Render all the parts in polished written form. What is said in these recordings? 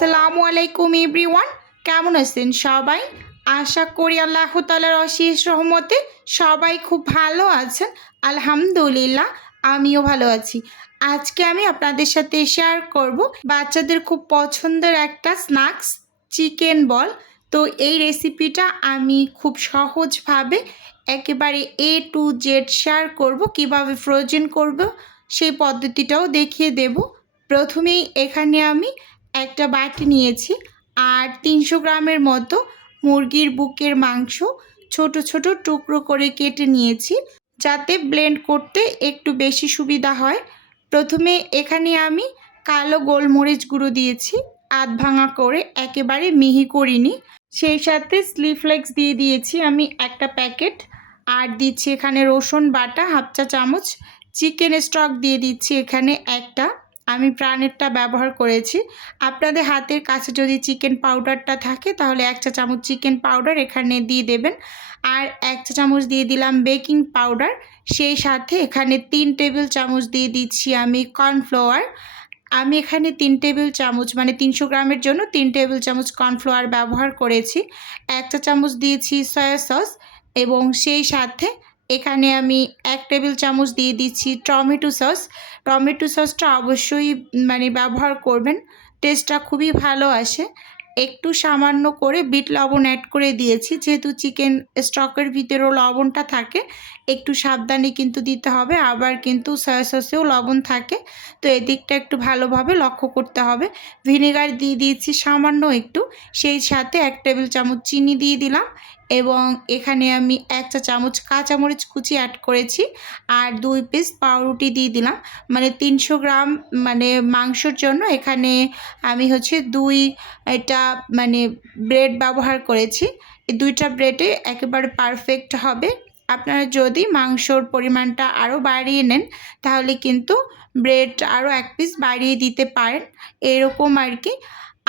আসসালামু আলাইকুম এভরিওয়ান, কেমন আছেন সবাই? আশা করি আল্লাহ তাআলার অশেষ রহমতে সবাই খুব ভালো আছেন। আলহামদুলিল্লাহ, আমিও ভালো আছি। আজকে আমি আপনাদের সাথে শেয়ার করব বাচ্চাদের খুব পছন্দের একটা স্ন্যাক্স, চিকেন বল। তো এই রেসিপিটা আমি খুব সহজভাবে একেবারে A to Z শেয়ার করব, কিভাবে ফ্রোজেন করব সেই পদ্ধতিটাও দেখিয়ে দেব। প্রথমেই এখানে আমি একটা বাটি নিয়েছি আর 300 গ্রামের মতো মুরগির বুকের মাংস ছোট ছোট টুকরো করে কেটে নিয়েছি, যাতে ব্লেন্ড করতে একটু বেশি সুবিধা হয়। প্রথমে এখানে আমি কালো গোলমরিচ গুঁড়ো দিয়েছি, আধ ভাঙা করে, একেবারে মিহি করিনি। সেই সাথে চিলি ফ্লেক্স দিয়ে দিয়েছি আমি একটা প্যাকেট, আর দিচ্ছি এখানে রসুন বাটা হাফ চা চামচ, চিকেন স্টক দিয়ে দিচ্ছি এখানে একটা, আমি প্রাণেরটা ব্যবহার করেছি। আপনাদের হাতের কাছে যদি চিকেন পাউডারটা থাকে তাহলে 1 চা চামচ চিকেন পাউডার এখানে দিয়ে দেবেন। আর 1 চা চামচ দিয়ে দিলাম বেকিং পাউডার। সেই সাথে এখানে 3 টেবিল চামচ দিয়ে দিচ্ছি আমি কর্নফ্লাওয়ার। আমি এখানে 3 টেবিল চামচ মানে 300 গ্রামের জন্য 3 টেবিল চামচ কর্নফ্লাওয়ার ব্যবহার করেছি। 1 চা চামচ দিয়েছি সয়া সস এবং সেই সাথে এখানে আমি 1 টেবিল চামচ দিয়ে দিচ্ছি টমেটো সস। টমেটো সসটা অবশ্যই ব্যবহার করবেন, টেস্টটা খুবই ভালো আসে। একটু সামান্য করে বিট লবণ অ্যাড করে দিয়েছি, যেহেতু চিকেন স্টকের ভিতরেও লবণটা থাকে, একটু সাবধানে কিন্তু দিতে হবে। আবার কিন্তু সয়া সসেও লবণ থাকে, তো এদিকটা একটু ভালোভাবে লক্ষ্য করতে হবে। ভিনেগার দিয়ে দিয়েছি সামান্য একটু, সেই সাথে 1 টেবিল চামচ চিনি দিয়ে দিলাম এবং এখানে আমি 1 চা চামচ কাঁচামরিচ কুচি অ্যাড করেছি আর 2 পিস পাউরুটি দিয়ে দিলাম। 300 গ্রাম মাংসর জন্য এখানে আমি 2 এটা ব্রেড ব্যবহার করেছি। এই 2টা ব্রেডে একেবারে পারফেক্ট হবে। আপনারা যদি মাংসর পরিমাণটা আরও বাড়িয়ে নেন তাহলে কিন্তু ব্রেড আরও 1 পিস বাড়িয়ে দিতে পারেন, এরকম আর কি।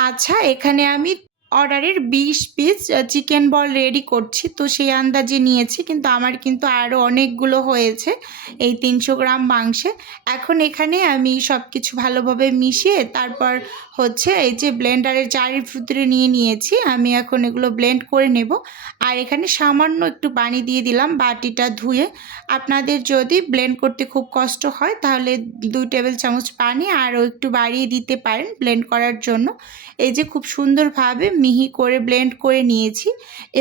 আচ্ছা, এখানে আমি অর্ডারের 20 পিস চিকেন বল রেডি করছি, তো সেই আন্দাজে নিয়েছি, কিন্তু আমার কিন্তু আরও অনেকগুলো হয়েছে এই 300 গ্রাম মাংসে। এখন এখানে আমি সব কিছু ভালোভাবে মিশিয়ে তারপর এই যে ব্লেন্ডারের জারের ভিতরে নিয়েছি, আমি এখন এগুলো ব্লেন্ড করে নেব। আর এখানে সামান্য একটু পানি দিয়ে দিলাম বাটিটা ধুয়ে। আপনাদের যদি ব্লেন্ড করতে খুব কষ্ট হয় তাহলে 2 টেবিল চামচ পানি আরও একটু বাড়িয়ে দিতে পারেন ব্লেন্ড করার জন্য। এই যে খুব সুন্দরভাবে মিহি করে ব্লেন্ড করে নিয়েছি।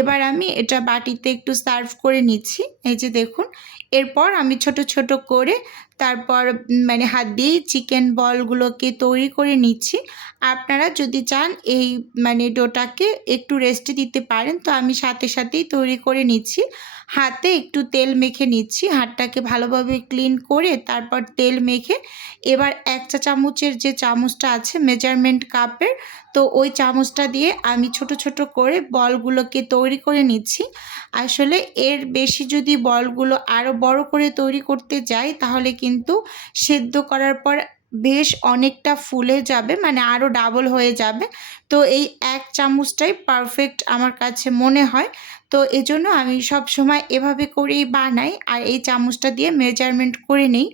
এবার আমি এটা বাটিতে একটু সার্ভ করে নিচ্ছি, এই যে দেখুন। এরপর আমি ছোট ছোট করে তারপর হাত দিয়ে চিকেন বলগুলোকে তৈরি করে নিচ্ছি। আপনারা যদি চান এই ডোটাকে একটু রেস্টে দিতে পারেন, তো আমি সাথে সাথেই তৈরি করে নিচ্ছি। হাতে একটু তেল মেখে নিচ্ছি, হাতটাকে ভালোভাবে ক্লিন করে তারপর তেল মেখে এবার 1 চা চামচের যে চামচটা আছে মেজারমেন্ট কাপের, তো ওই চামচটা দিয়ে আমি ছোট ছোট করে বলগুলোকে তৈরি করে নিচ্ছি। আসলে এর বেশি যদি বলগুলো আরও বড় করে তৈরি করতে যাই তাহলে কিন্তু সেদ্ধ করার পর বেশ অনেকটা ফুলে যাবে, আরও ডাবল হয়ে যাবে। তো এই 1 চামচটাই পারফেক্ট আমার কাছে মনে হয়, তো এজন্য আমি সব সময় এভাবে করেই বানাই আর এই চামচটা দিয়ে মেজারমেন্ট করে নিই।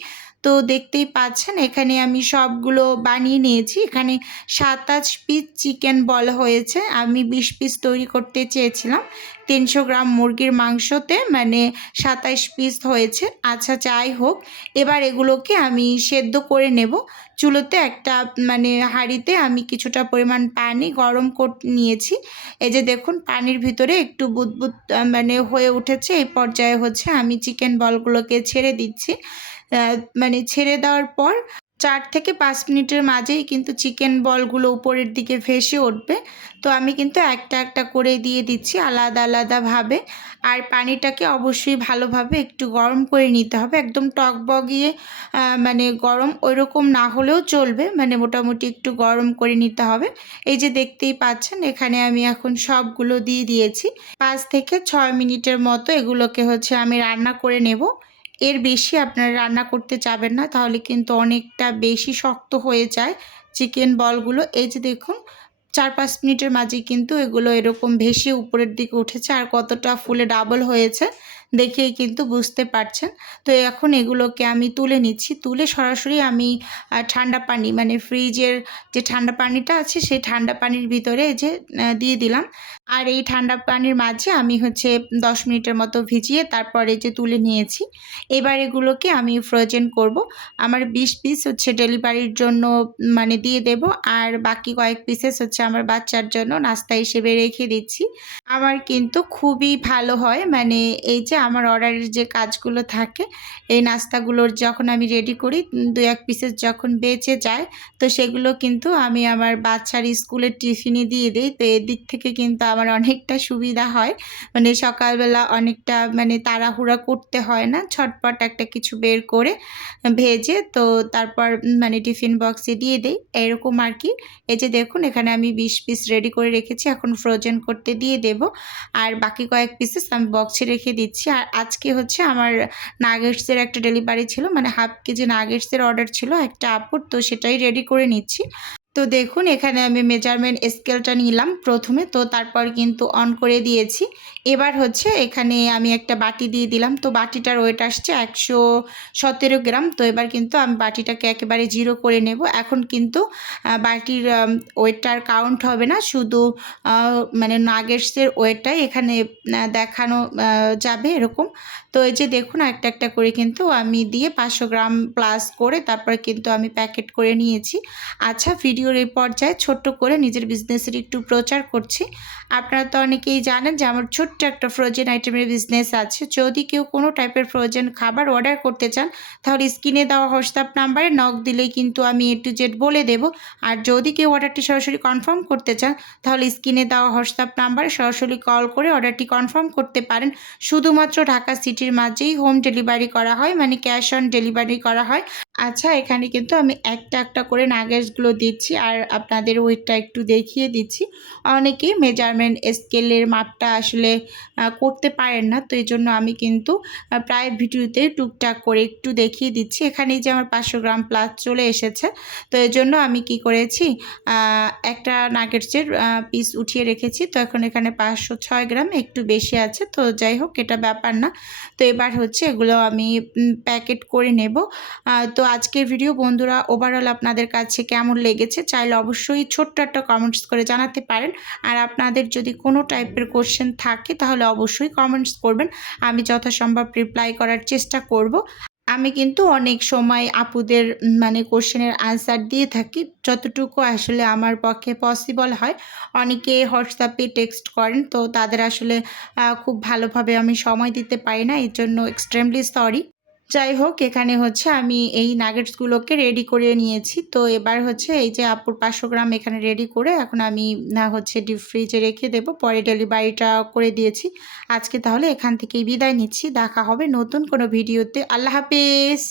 তো দেখতেই পাচ্ছেন এখানে আমি সবগুলো বানিয়ে নিয়েছি। এখানে 27 পিস চিকেন বল হয়েছে। আমি 20 পিস তৈরি করতে চেয়েছিলাম। 300 গ্রাম মুরগির মাংসতে 27 পিস হয়েছে। আচ্ছা, যাই হোক, এবার এগুলোকে আমি সেদ্ধ করে নেব। চুলোতে একটা হাঁড়িতে আমি কিছুটা পরিমাণ পানি গরম করে নিয়েছি। এই যে দেখুন, পানির ভিতরে একটু বুদবুদ হয়ে উঠেছে। এই পর্যায়ে আমি চিকেন বলগুলোকে ছেড়ে দিচ্ছি। ছেড়ে দেওয়ার পর 4 থেকে 5 মিনিটের মাঝেই কিন্তু চিকেন বলগুলো উপরের দিকে ভেসে উঠবে। তো আমি কিন্তু একটা একটা করে দিয়ে দিচ্ছি আলাদা আলাদাভাবে। আর পানিটাকে অবশ্যই ভালোভাবে একটু গরম করে নিতে হবে, একদম টকবগিয়ে গরম ওইরকম না হলেও চলবে, মোটামুটি একটু গরম করে নিতে হবে। এই যে দেখতেই পাচ্ছেন এখানে আমি এখন সবগুলো দিয়ে দিয়েছি। 5 থেকে 6 মিনিটের মতো এগুলোকে আমি রান্না করে নেব। এর বেশি আপনারা রান্না করতে যাবেন না, তাহলে কিন্তু অনেকটা বেশি শক্ত হয়ে যায় চিকেন বলগুলো। এই যে দেখুন, 4-5 মিনিটের মাঝেই কিন্তু এগুলো এরকম ভেসে উপরের দিকে উঠেছে আর কতটা ফুলে ডাবল হয়েছে দেখেই কিন্তু বুঝতে পারছেন। তো এখন এগুলোকে আমি তুলে নিচ্ছি। তুলে সরাসরি আমি ঠান্ডা পানি মানে ফ্রিজের যে ঠান্ডা পানিটা আছে সেই ঠান্ডা পানির ভিতরে এই যে দিয়ে দিলাম। আর এই ঠান্ডা পানির মাঝে আমি হচ্ছে ১০ মিনিটের মতো ভিজিয়ে তারপর এই যে তুলে নিয়েছি। এবার এগুলোকে আমি ফ্রোজেন করব। আমার ২০ পিস হচ্ছে ডেলিভারির জন্য মানে দিয়ে দেব। আর বাকি কয়েক পিসেস হচ্ছে আমার বাচ্চার জন্য নাস্তা হিসেবে রেখে দিচ্ছি। আমার কিন্তু খুবই ভালো হয় মানে এই যে আমার অর্ডারের যে কাজগুলো থাকে, এই নাস্তাগুলোর যখন আমি রেডি করি ২-১ পিসেস যখন বেঁচে যায়, তো সেগুলো কিন্তু আমি আমার বাচ্চার স্কুলের টিফিনে দিয়ে দেই। তো এদিক থেকে কিন্তু আমার অনেকটা সুবিধা হয়। মানে সকালবেলা অনেকটা মানে তাড়াহুড়া করতে হয় না। ঝটপট একটা কিছু বের করে ভেজে তো তারপর মানে টিফিন বক্সে দিয়ে দেই। এরকম আর কি। এই যে দেখুন এখানে আমি ২০ পিস রেডি করে রেখেছি। এখন ফ্রোজেন করতে দিয়ে দেব। আর বাকি কয়েক পিসেস আমি বক্সে রেখে দিচ্ছি। আর আজকে হচ্ছে আমার নাগেটসের একটা ডেলিভারি ছিল। মানে হাফ কেজি নাগেটসের অর্ডার ছিল একটা আপুর। তো সেটাই রেডি করে নিচ্ছি। তো দেখুন এখানে আমি মেজারমেন্ট স্কেলটা নিলাম ১ম এ, তো তারপর কিন্তু অন করে দিয়েছি। এবার হচ্ছে এখানে আমি একটা বাটি দিয়ে দিলাম। তো বাটিটার ওয়েট আসছে ১১৭ গ্রাম। তো এবার কিন্তু আমি বাটিটাকে একেবারে 0 করে নেব। এখন কিন্তু বাটির ওয়েটটা আর কাউন্ট হবে না। শুধু মানে নাগেটসের ওয়েটটাই এখানে দেখানো যাবে এরকম। তো এই যে দেখুন একটা, একটা করে কিন্তু আমি দিয়ে ৫০০ গ্রাম প্লাস করে তারপরে কিন্তু আমি প্যাকেট করে নিয়েছি। আচ্ছা, ভিডিওর এই পর্যায়ে ছোট্ট করে নিজের বিজনেসের একটু প্রচার করছি। আপনারা তো অনেকেই জানেন যে আমার ছোট্ট একটা ফ্রোজেন আইটেমের বিজনেস আছে। যদি কেউ কোনো টাইপের ফ্রোজেন খাবার অর্ডার করতে চান তাহলে স্ক্রিনে দেওয়া হোয়াটসঅ্যাপ নাম্বারে নক দিলেই কিন্তু আমি A to Z বলে দেব। আর যদি কেউ অর্ডারটি সরাসরি কনফার্ম করতে চান তাহলে স্ক্রিনে দেওয়া হোয়াটসঅ্যাপ নাম্বারে সরাসরি কল করে অর্ডারটি কনফার্ম করতে পারেন। শুধুমাত্র ঢাকা সিটির মাঝেই হোম ডেলিভারি করা হয়, মানে ক্যাশ অন ডেলিভারি করা হয়। আচ্ছা, এখানে কিন্তু আমি একটা, একটা করে নাগেটসগুলো দিচ্ছি আর আপনাদের ওয়েটটা একটু দেখিয়ে দিচ্ছি। অনেকেই মেজারমেন্ট স্কেলের মাপটা আসলে করতে পারেন না। তো এজন্য আমি কিন্তু প্রায় ভিডিওতে টুকটাক করে একটু দেখিয়ে দিচ্ছি। এখানেই যে আমার ৫০০ গ্রাম প্লাস চলে এসেছে। তো এজন্য আমি কি করেছি, একটা নাগেটসের পিস উঠিয়ে রেখেছি। তো এখন এখানে ৫০৬ গ্রাম একটু বেশি আছে। তো যাই হোক এটা ব্যাপার না। তো এবার হচ্ছে এগুলো আমি প্যাকেট করে নেব। তো আজকের ভিডিও বন্ধুরা ওভারঅল আপনাদের কাছে কেমন লেগেছে চাইলে অবশ্যই ছোট্ট একটা কমেন্টস করে জানাতে পারেন। আর আপনাদের যদি কোনো টাইপের কোশ্চেন থাকে তাহলে অবশ্যই কমেন্টস করবেন। আমি যথাসম্ভব রিপ্লাই করার চেষ্টা করব। আমি কিন্তু অনেক সময় আপুদের মানে কোশ্চেনের আনসার দিয়ে থাকি যতটুকু আসলে আমার পক্ষে পসিবল হয়। অনেকে হোয়াটসঅ্যাপে টেক্সট করেন, তো তাদের আসলে খুব ভালোভাবে আমি সময় দিতে পারি না। এর জন্য এক্সট্রিমলি সরি। যাই হোক এখানে হচ্ছে আমি এই নাগেটসগুলোকে রেডি করে নিয়েছি। তো এবার হচ্ছে এই যে আপুর ৫০০ গ্রাম এখানে রেডি করে এখন আমি হচ্ছে ডিপ ফ্রিজে রেখে দেব। পরে ডেলিভারিটা করে দিয়েছি। আজকে তাহলে এখান থেকেই বিদায় নিচ্ছি। দেখা হবে নতুন কোনো ভিডিওতে। আল্লাহ হাফেজ।